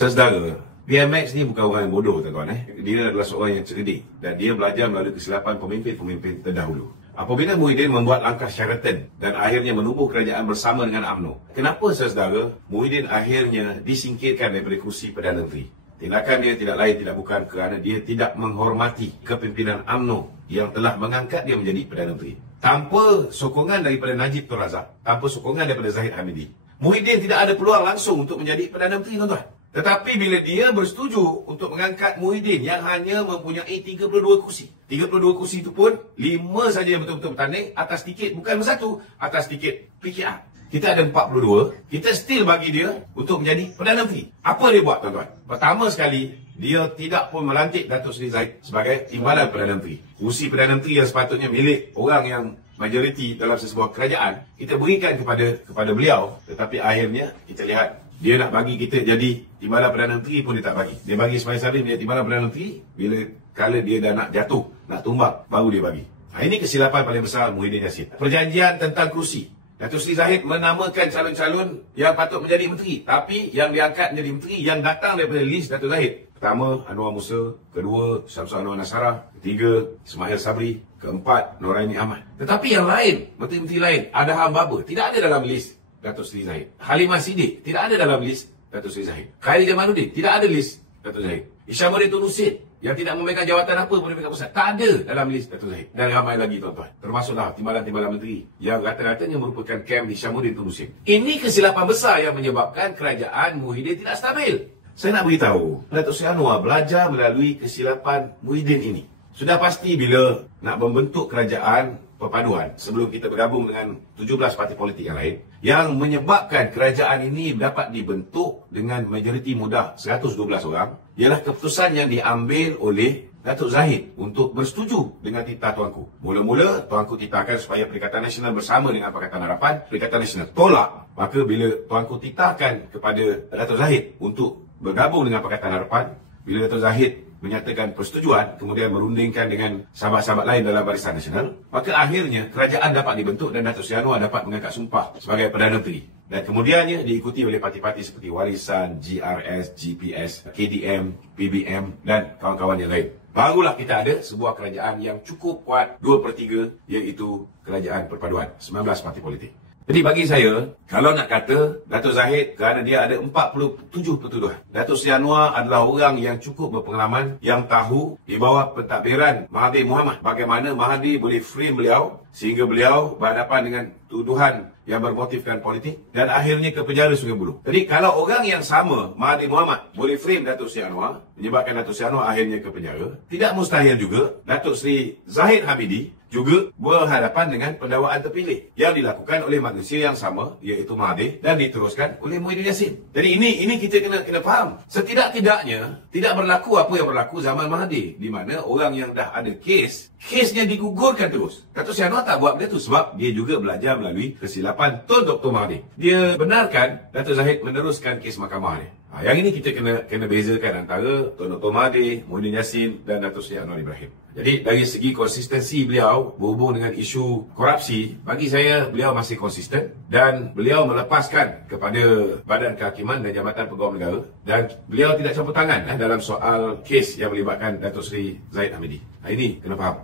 Saudara, PMX ni bukan orang yang bodoh, tuan-tuan. Dia adalah seorang yang cerdik dan dia belajar melalui kesilapan pemimpin-pemimpin terdahulu. Apabila Muhyiddin membuat langkah Sheraton dan akhirnya menubuh kerajaan bersama dengan UMNO, kenapa saudara Muhyiddin akhirnya disingkirkan daripada kursi Perdana Menteri? Tindakan dia tidak lain tidak bukan kerana dia tidak menghormati kepimpinan UMNO yang telah mengangkat dia menjadi Perdana Menteri. Tanpa sokongan daripada Najib Tun Razak, tanpa sokongan daripada Zahid Hamidi, Muhyiddin tidak ada peluang langsung untuk menjadi Perdana Menteri, tuan-tuan. Tetapi bila dia bersetuju untuk mengangkat Muhyiddin yang hanya mempunyai 32 kursi. 32 kursi itu pun 5 saja yang betul-betul bertanding atas tiket, bukan bersatu, atas tiket PKR. Kita ada 42, kita still bagi dia untuk menjadi Perdana Menteri. Apa dia buat, tuan-tuan? Pertama sekali, dia tidak pun melantik Datuk Seri Zahid sebagai timbalan Perdana Menteri. Kursi Perdana Menteri yang sepatutnya milik orang yang majoriti dalam sebuah kerajaan, kita berikan kepada beliau. Tetapi akhirnya kita lihat dia nak bagi kita jadi timbalan Perdana Menteri pun dia tak bagi. Dia bagi Ismail Sabri menjadi timbalan Perdana Menteri bila kala dia dah nak jatuh, nak tumbang, baru dia bagi. Ini kesilapan paling besar Muhyiddin Yassin. Perjanjian tentang kursi. Datuk Seri Zahid menamakan calon-calon yang patut menjadi menteri, tapi yang diangkat menjadi menteri yang datang daripada list Datuk Zahid. Pertama, Anwar Musa. Kedua, Syamsul Anwar Nasara. Ketiga, Ismail Sabri. Keempat, Noraini Ahmad. Tetapi yang lain, menteri-menteri lain, Adham Baba, tidak ada dalam list Datuk Seri Zahid. Halimah Siddiq tidak ada dalam list Datuk Seri Zahid. Khairi Jamaluddin tidak ada list Datuk Zahid. Hishamuddin Tun Husin yang tidak memegang jawatan apa pun di peringkat pusat, tak ada dalam list Datuk Zahid. Dan ramai lagi, tuan-tuan. Termasuklah timbalan-timbalan menteri yang rata-ratanya merupakan kem Hishamuddin Tun Husin. Ini kesilapan besar yang menyebabkan kerajaan Muhyiddin tidak stabil. Saya nak beritahu, Datuk Seri Anwar belajar melalui kesilapan Muhyiddin ini. Sudah pasti bila nak membentuk kerajaan perpaduan sebelum kita bergabung dengan 17 parti politik yang lain, yang menyebabkan kerajaan ini dapat dibentuk dengan majoriti mudah 112 orang, ialah keputusan yang diambil oleh Datuk Zahid untuk bersetuju dengan titah Tuanku. Mula-mula Tuanku titahkan supaya Perikatan Nasional bersama dengan Pakatan Harapan, Perikatan Nasional tolak. Maka bila Tuanku titahkan kepada Datuk Zahid untuk bergabung dengan Pakatan Harapan, bila Datuk Zahid menyatakan persetujuan, kemudian merundingkan dengan sahabat-sahabat lain dalam Barisan Nasional, maka akhirnya kerajaan dapat dibentuk dan Datuk Seri Anwar dapat mengangkat sumpah sebagai Perdana Menteri. Dan kemudiannya diikuti oleh parti-parti seperti Warisan, GRS, GPS, KDM, PBM dan kawan-kawan yang lain. Barulah kita ada sebuah kerajaan yang cukup kuat 2/3, iaitu Kerajaan Perpaduan, 19 parti politik. Jadi bagi saya, kalau nak kata Datuk Zahid kerana dia ada 47 pertuduhan. Datuk Seri Anwar adalah orang yang cukup berpengalaman, yang tahu di bawah pentadbiran Mahathir Mohamad bagaimana Mahathir boleh frame beliau sehingga beliau berhadapan dengan tuduhan yang bermotifkan politik dan akhirnya ke penjara Sungai Buloh. Jadi kalau orang yang sama Mahathir Mohamad boleh frame Datuk Seri Anwar, menyebabkan Datuk Seri Anwar akhirnya ke penjara, tidak mustahil juga Datuk Seri Zahid Hamidi juga berhadapan dengan pendakwaan terpilih yang dilakukan oleh manusia yang sama, iaitu Mahathir, dan diteruskan oleh Muhyiddin Yassin. Jadi ini kita kena faham. Setidak-tidaknya tidak berlaku apa yang berlaku zaman Mahathir, di mana orang yang dah ada kesnya digugurkan terus. Datuk Seri Anwar tak buat benda tu sebab dia juga belajar melalui kesilapan Tun Dr. Mahathir. Dia benarkan Datuk Zahid meneruskan kes mahkamah ni. Yang ini kita kena bezakan antara Tun Dr. Mahathir, Muhyiddin Yassin dan Datuk Seri Anwar Ibrahim. Jadi dari segi konsistensi beliau berhubung dengan isu korupsi, bagi saya beliau masih konsisten dan beliau melepaskan kepada Badan Kehakiman dan Jabatan Pegawai Negara dan beliau tidak campur tangan dalam soal kes yang melibatkan Datuk Seri Zahid Hamidi. Ini kena faham.